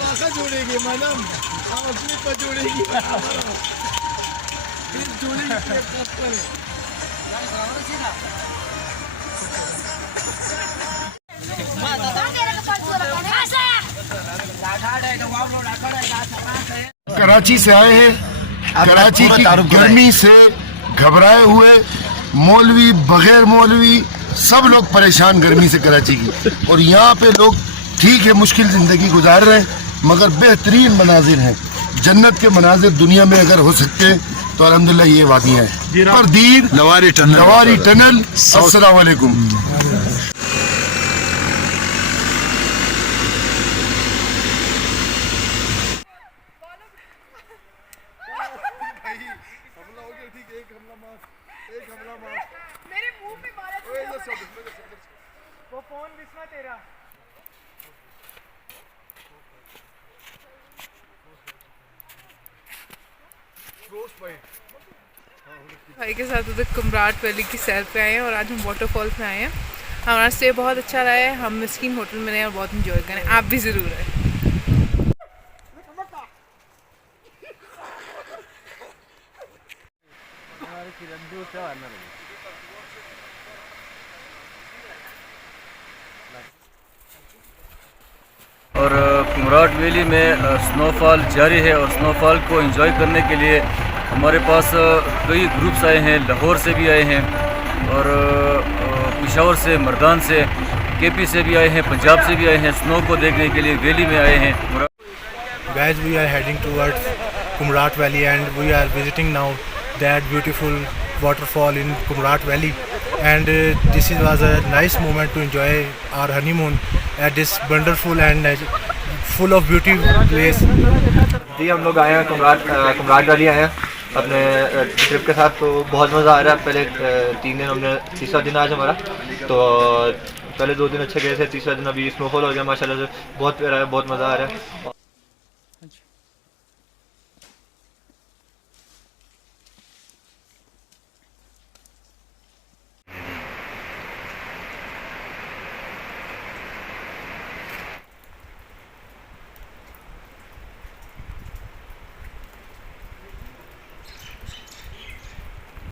आका जोड़ेगी मैडम, आप अपनी पर जोड़ेगी, कराची से आए हैं। कराची की गर्मी से घबराए हुए मौलवी, बगैर मौलवी, सब लोग परेशान गर्मी से कराची की। और यहाँ पे लोग ठीक है मुश्किल ज़िंदगी गुजार रहे हैं, मगर बेहतरीन मनाजिर हैं। जन्नत के मनाजिर दुनिया में अगर हो सकते हैं तो अल्हम्दुलिल्लाह ये वादियाँ हैं। परदीर, लवारी टनल। अस्सलाम वालेकुम। मेरे मुंह पे मारा वो फोन विस्मा तेरा। भाई के साथ उधर कुमराट वैली की सैर पे आए हैं और आज हम वाटरफॉल्स में आए हैं। हमारा स्टे बहुत अच्छा रहा है, हम मिस्किन होटल में रहे और बहुत इंजॉय करें। आप भी ज़रूर आए। और कुमराट वैली में स्नोफॉल जारी है और स्नोफॉल को एंजॉय करने के लिए हमारे पास कई ग्रुप्स आए हैं। लाहौर से भी आए हैं और पेशावर से, मर्दान से, केपी से भी आए हैं, पंजाब से भी आए हैं। स्नो को देखने के लिए वैली में आए हैं। Guys, we are heading towards Kumrat Valley and we are visiting now that beautiful waterfall in Kumrat Valley, and this was a nice moment to enjoy our honeymoon at this wonderful and full of beauty place. जी हम लोग आए हैं Kumrat valley आए हैं अपने trip के साथ, तो बहुत मज़ा आ रहा है। पहले 3 दिन हमने, तीसरा दिन आज हमारा, तो पहले 2 दिन अच्छे गए थे, तीसरा दिन अभी स्नोफॉल हो गया माशाल्लाह से, बहुत प्यारा है, बहुत मज़ा आ रहा है।